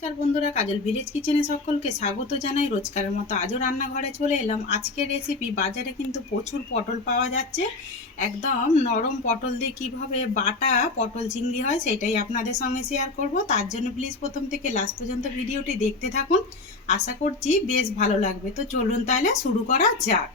নমস্কার বন্ধুরা, কাজল ভিলেজ কিচেনে সকলকে স্বাগত জানাই। রোজকারের মতো আজও রান্নাঘরে চলে এলাম। আজকের রেসিপি, বাজারে কিন্তু প্রচুর পটল পাওয়া যাচ্ছে। একদম নরম পটল দিয়ে কিভাবে বাটা পটল চিংড়ি হয় সেটাই আপনাদের সঙ্গে শেয়ার করব। তার জন্য প্লিজ প্রথম থেকে লাস্ট পর্যন্ত ভিডিওটি দেখতে থাকুন। আশা করছি বেশ ভালো লাগবে। তো চলুন তাহলে শুরু করা যাক।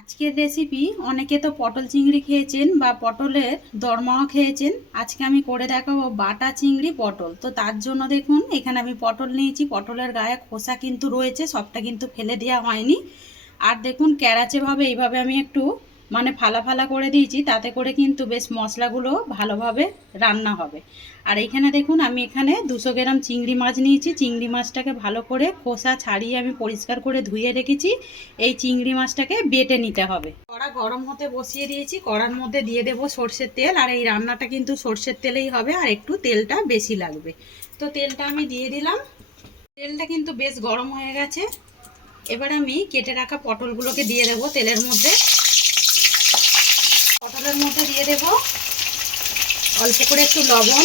আজকের রেসিপি, অনেকে তো পটল চিংড়ি খেয়েছেন বা পটলের দরমাও খেয়েছেন। আজকে আমি করে দেখাবো বাটা চিংড়ি পটল। তো তার জন্য দেখুন, এখানে আমি পটল নিয়েছি। পটলের গায়ে খোসা কিন্তু রয়েছে, সবটা কিন্তু ফেলে দেওয়া হয়নি। আর দেখুন ক্যারাচেভাবে এইভাবে আমি একটু ফালা ফালা করে দিয়েছি, তাতে করে কিন্তু বেশ মশলাগুলো ভালোভাবে রান্না হবে। আর এইখানে দেখুন, আমি এখানে 200 গ্রাম চিংড়ি মাছ নিয়েছি। চিংড়ি মাছটাকে ভালো করে খোসা ছাড়িয়ে আমি পরিষ্কার করে ধুয়ে রেখেছি। এই চিংড়ি মাছটাকে বেটে নিতে হবে। কড়া গরম হতে বসিয়ে দিয়েছি। কড়ার মধ্যে দিয়ে দেবো সর্ষের তেল। আর এই রান্নাটা কিন্তু সর্ষের তেলেই হবে, আর একটু তেলটা বেশি লাগবে। তো তেলটা আমি দিয়ে দিলাম। তেলটা কিন্তু বেশ গরম হয়ে গেছে। এবার আমি কেটে রাখা পটলগুলোকে দিয়ে দেবো তেলের মধ্যে। পটলের মধ্যে দিয়ে দেবো অল্প করে একটু লবণ,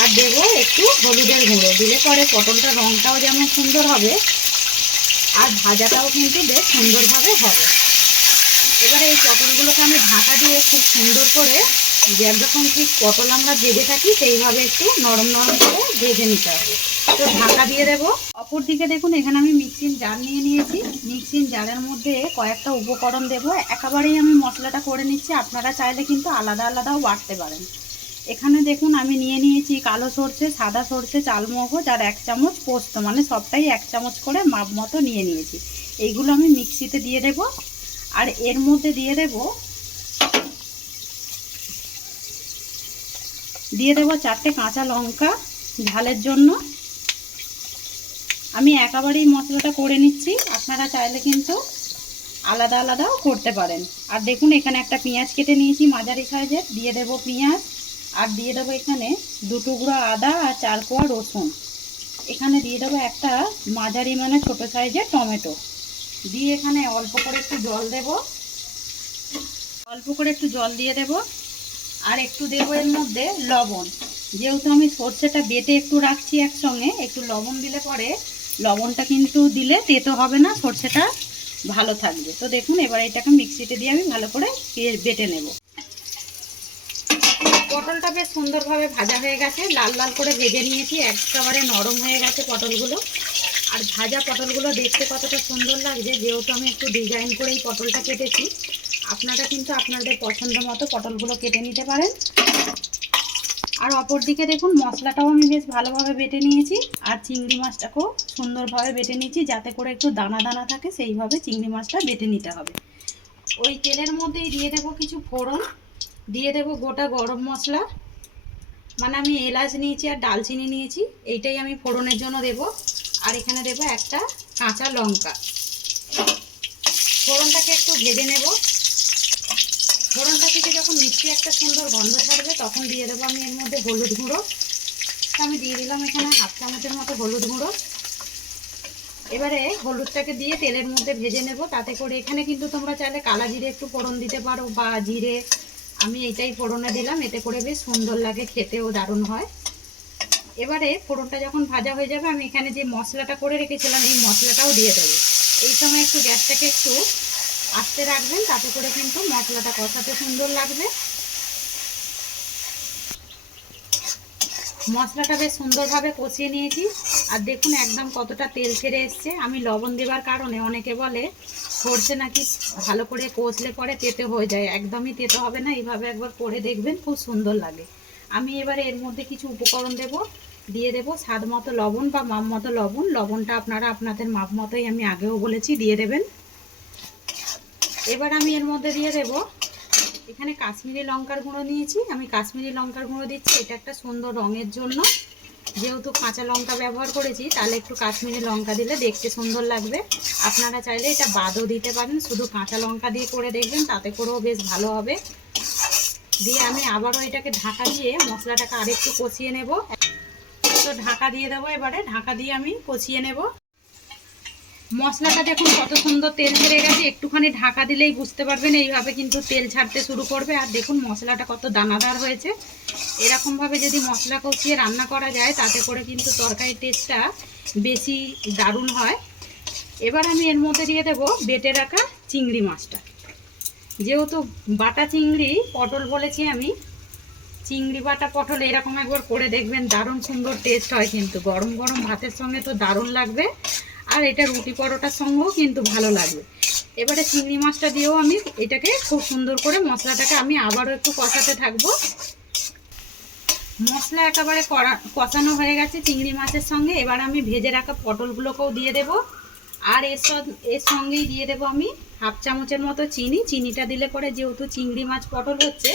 আর দেবো একটু হলুদের গুঁড়ো। দিলে পরে পটলটার রঙটাও যেমন সুন্দর হবে, আর ভাজাটাও কিন্তু বেশ সুন্দরভাবে হবে। এবারে এই পটলগুলোকে আমি ঢাকা দিয়ে খুব সুন্দর করে, যেরকম ঠিক পটল আমরা ভেজে থাকি সেইভাবে একটু নরম নরম করে ভেজে নিতে হবে। তো ঢাকা দিয়ে দেবো। অপর দিকে দেখুন, এখানে আমি মিক্সির জার নিয়ে নিয়েছি। মিক্সির জারের মধ্যে কয়েকটা উপকরণ দেবো। একেবারেই আমি মশলাটা করে নিচ্ছি, আপনারা চাইলে কিন্তু আলাদা আলাদাও বাটতে পারেন। এখানে দেখুন, আমি নিয়ে নিয়েছি কালো সরষে, সাদা সরষে, চালমগজ আর 1 চামচ পোস্ত, সবটাই 1 চামচ করে মাপ মতো নিয়ে নিয়েছি। এইগুলো আমি মিক্সিতে দিয়ে দেব। আর এর মধ্যে দিয়ে দেব 4টে কাঁচা লঙ্কা ঝালের জন্য। আমি একেবারেই মশলাটা করে নিচ্ছি, আপনারা চাইলে কিন্তু আলাদা আলাদাও করতে পারেন। আর দেখুন, এখানে একটা পেঁয়াজ কেটে নিয়েছি মাঝারি সাইজের, দিয়ে দেব পেঁয়াজ। আর দিয়ে দেবো এখানে 2 টুকরো আদা আর 4 কোয়া রসুন। এখানে দিয়ে দেবো একটা মাঝারি ছোট সাইজের টমেটো। দিয়ে এখানে অল্প করে একটু জল দেব। অল্প করে একটু জল দিয়ে দেব। আর একটু দেবো এর মধ্যে লবণ। যেহেতু আমি সর্ষেটা বেটে একটু রাখছি একসঙ্গে, একটু লবণ দিলে পরে লবণটা কিন্তু দিলে তেতো হবে না, সর্ষেটা ভালো থাকবে। তো দেখুন, এবার এটাকে মিক্সিতে দিয়ে আমি ভালো করে বেটে নেব। পটলটা বেশ সুন্দরভাবে ভাজা হয়ে গেছে, লাল লাল করে ভেজে নিয়েছি। একেবারে নরম হয়ে গেছে পটলগুলো। আর ভাজা পটলগুলো দেখতে কতটা সুন্দর লাগছে, যেহেতু আমি একটু ডিজাইন করেই পটলটা কেটেছি। আপনারা কিন্তু আপনাদের পছন্দ মতো পটলগুলো কেটে নিতে পারেন। আর অপর দিকে দেখুন, মশলাটাও আমি বেশ ভালোভাবে বেটে নিয়েছি। আর চিংড়ি মাছটাকেও সুন্দরভাবে বেটে নিয়েছি, যাতে করে একটু দানা দানা থাকে সেইভাবে চিংড়ি মাছটা বেটে নিতে হবে। ওই তেলের মধ্যেই দিয়ে দেবো কিছু ফোড়ন। দিয়ে দেবো গোটা গরম মশলা, আমি এলাচ নিয়েছি আর ডালচিনি নিয়েছি, এইটাই আমি ফোড়নের জন্য দেব। আর এখানে দেবো একটা কাঁচা লঙ্কা। ফোড়নটাকে একটু ভেজে নেব। ফোড়নটা থেকে যখন মিষ্টি একটা সুন্দর গন্ধ ছাড়বে, তখন দিয়ে দেবো আমি এর মধ্যে হলুদ গুঁড়ো। আমি দিয়ে দিলাম এখানে 1/2 চামচের মতো হলুদ গুঁড়ো। এবারে হলুদটাকে দিয়ে তেলের মধ্যে ভেজে নেব। তাতে করে এখানে কিন্তু তোমরা চাইলে কালা জিরে একটু ফোড়ন দিতে পারো, বা জিরে। আমি এইটাই ফোড়নে দিলাম, এতে করে বেশ সুন্দর লাগে, খেতেও দারুণ হয়। এবারে ফোড়নটা যখন ভাজা হয়ে যাবে, আমি এখানে যে মশলাটা করে রেখেছিলাম এই মশলাটাও দিয়ে দেবো। এই সময় একটু গ্যাসটাকে একটু আস্তে রাখবেন, তাতে করে কিন্তু মশলাটা কষাতে সুন্দর লাগবে। মশলাটা বেশ সুন্দরভাবে কষিয়ে নিয়েছি। আর দেখুন একদম কতটা তেল ছেড়ে এসছে। আমি লবণ দেওয়ার কারণে অনেকে বলে সরষে নাকি ভালো করে কষলে পরে তেতো হয়ে যায়। একদমই তেতো হবে না, এইভাবে একবার করে দেখবেন, খুব সুন্দর লাগে। আমি এবারে এর মধ্যে কিছু উপকরণ দেব। দিয়ে দেব স্বাদ মতো লবণ বা মাপ মতো লবণ। লবণটা আপনারা আপনাদের মাপ মতোই, আমি আগেও বলেছি, দিয়ে দেবেন। এবার আমি এর মধ্যে দিয়ে দেব এখানে কাশ্মীরি লঙ্কার গুঁড়ো নিয়েছি। আমি কাশ্মীরি লঙ্কার গুঁড়ো দিচ্ছি, এটা একটা সুন্দর রঙের জন্য। যেহেতু কাঁচা লঙ্কা ব্যবহার করেছি, তাহলে একটু কাশ্মীরি লঙ্কা দিলে দেখতে সুন্দর লাগবে। আপনারা চাইলে এটা বাদও দিতে পারেন, শুধু কাঁচা লঙ্কা দিয়ে করে দেখবেন, তাতে করেও বেশ ভালো হবে। দিয়ে আমি আবারও এটাকে ঢাকা দিয়ে মশলাটাকে আরেকটু কষিয়ে নেব। তো ঢাকা দিয়ে দেবো। এবারে ঢাকা দিয়ে আমি কষিয়ে নেব। মশলাটা দেখুন কত সুন্দর তেল ছেড়ে গেছে, একটুখানি ঢাকা দিলেই বুঝতে পারবেন এইভাবে কিন্তু তেল ছাড়তে শুরু করবে। আর দেখুন মশলাটা কত দানাদার হয়েছে। এরকমভাবে যদি মশলা কষিয়ে রান্না করা যায় তাতে করে কিন্তু তরকারির টেস্টটা বেশি দারুণ হয়। এবার আমি এর মধ্যে দিয়ে দেবো বেটে রাখা চিংড়ি মাছটা। যেহেতু বাটা চিংড়ি পটল বলেছি আমি, চিংড়ি বাটা পটল এরকম একবার করে দেখবেন, দারুণ সুন্দর টেস্ট হয় কিন্তু। গরম গরম ভাতের সঙ্গে তো দারুণ লাগবে, আর এটা রুটি পরোটার সঙ্গেও কিন্তু ভালো লাগবে। এবারে চিংড়ি মাছটা দিয়েও আমি এটাকে খুব সুন্দর করে মশলাটাকে আমি আবারও একটু কষাতে থাকবো। মশলা একেবারে কষানো হয়ে গেছে চিংড়ি মাছের সঙ্গে। এবার আমি ভেজে রাখা পটলগুলোকেও দিয়ে দেব, আর এর সঙ্গেই দিয়ে দেব আমি হাফ চামচের মতো চিনি। চিনিটা দিলে পরে যেহেতু চিংড়ি মাছ পটল হচ্ছে,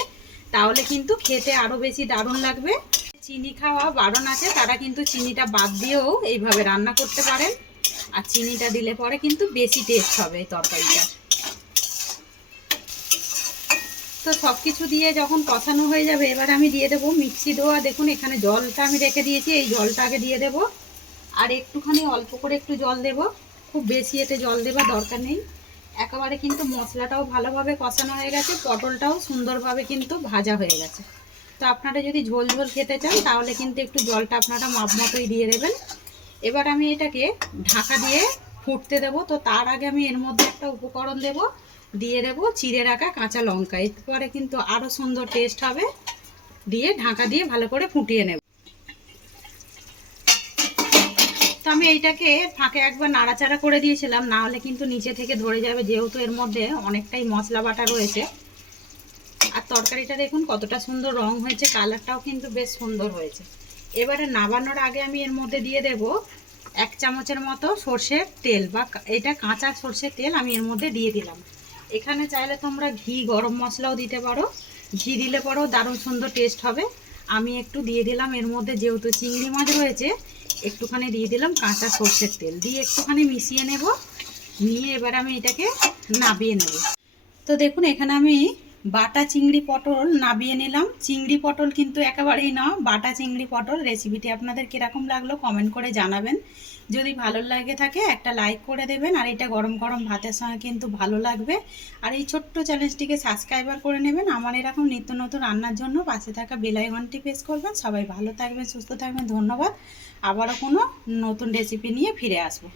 তাহলে কিন্তু খেতে আরও বেশি দারুণ লাগবে। চিনি খাওয়া বারণ আছে, তারা কিন্তু চিনিটা বাদ দিয়েও এইভাবে রান্না করতে পারেন, আর চিনিটা দিলে পরে কিন্তু বেশি টেস্ট হবে এই তরকারিটা। তো সব কিছু দিয়ে যখন কষানো হয়ে যাবে, এবার আমি দিয়ে দেবো মিক্সি ধোয়া। দেখুন এখানে জলটা আমি রেখে দিয়েছি, এই জলটা আগে দিয়ে দেবো। আর একটুখানি অল্প করে একটু জল দেব, খুব বেশি এতে জল দেওয়ার দরকার নেই। একেবারে কিন্তু মশলাটাও ভালোভাবে কষানো হয়ে গেছে, পটলটাও সুন্দরভাবে কিন্তু ভাজা হয়ে গেছে। তো আপনারা যদি ঝোল ঝোল খেতে চান তাহলে কিন্তু একটু জলটা আপনারা মাপ মতোই দিয়ে দেবেন। এবার আমি এটাকে ঢাকা দিয়ে ফুটতে দেব। তো তার আগে আমি এর মধ্যে একটা উপকরণ দেব, দিয়ে দেব চিড়ে রাখা কাঁচা লঙ্কা। এরপরে কিন্তু আরও সুন্দর টেস্ট হবে। দিয়ে ঢাকা দিয়ে ভালো করে ফুটিয়ে নেব। তো আমি এইটাকে ফাঁকে একবার নাড়াচাড়া করে দিয়েছিলাম, না হলে কিন্তু নিচে থেকে ধরে যাবে, যেহেতু এর মধ্যে অনেকটাই মশলা বাটা রয়েছে। আর তরকারিটা দেখুন কতটা সুন্দর রং হয়েছে, কালারটাও কিন্তু বেশ সুন্দর হয়েছে। এবারে নামানোর আগে আমি এর মধ্যে দিয়ে দেব 1 চামচের মতো সর্ষের তেল, বা এটা কাঁচা সর্ষের তেল আমি এর মধ্যে দিয়ে দিলাম। এখানে চাইলে তোমরা ঘি গরম মশলাও দিতে পারো, ঘি দিলে পরেও দারুণ সুন্দর টেস্ট হবে। আমি একটু দিয়ে দিলাম এর মধ্যে, যেহেতু চিংড়ি মাছ রয়েছে, একটুখানি দিয়ে দিলাম কাঁচা সর্ষের তেল, দিয়ে একটুখানি মিশিয়ে নেব। নিয়ে এবার আমি এটাকে নাবিয়ে নেব। তো দেখুন এখানে আমি বাটা চিংড়ি পটল নাবিয়ে নিলাম। চিংড়ি পটল কিন্তু একেবারেই না, বাটা চিংড়ি পটল। রেসিপিটি আপনাদের কীরকম লাগলো কমেন্ট করে জানাবেন। যদি ভালো লাগে থাকে একটা লাইক করে দেবেন, আর এটা গরম গরম ভাতের সঙ্গে কিন্তু ভালো লাগবে। আর এই ছোট্ট চ্যানেলটিকে সাবস্ক্রাইবার করে নেবেন আমার এরকম নিত্য নতুন রান্নার জন্য। পাশে থাকা বেল আইকনটি প্রেস করবেন। সবাই ভালো থাকবেন, সুস্থ থাকবেন, ধন্যবাদ। আবারও কোনো নতুন রেসিপি নিয়ে ফিরে আসবো।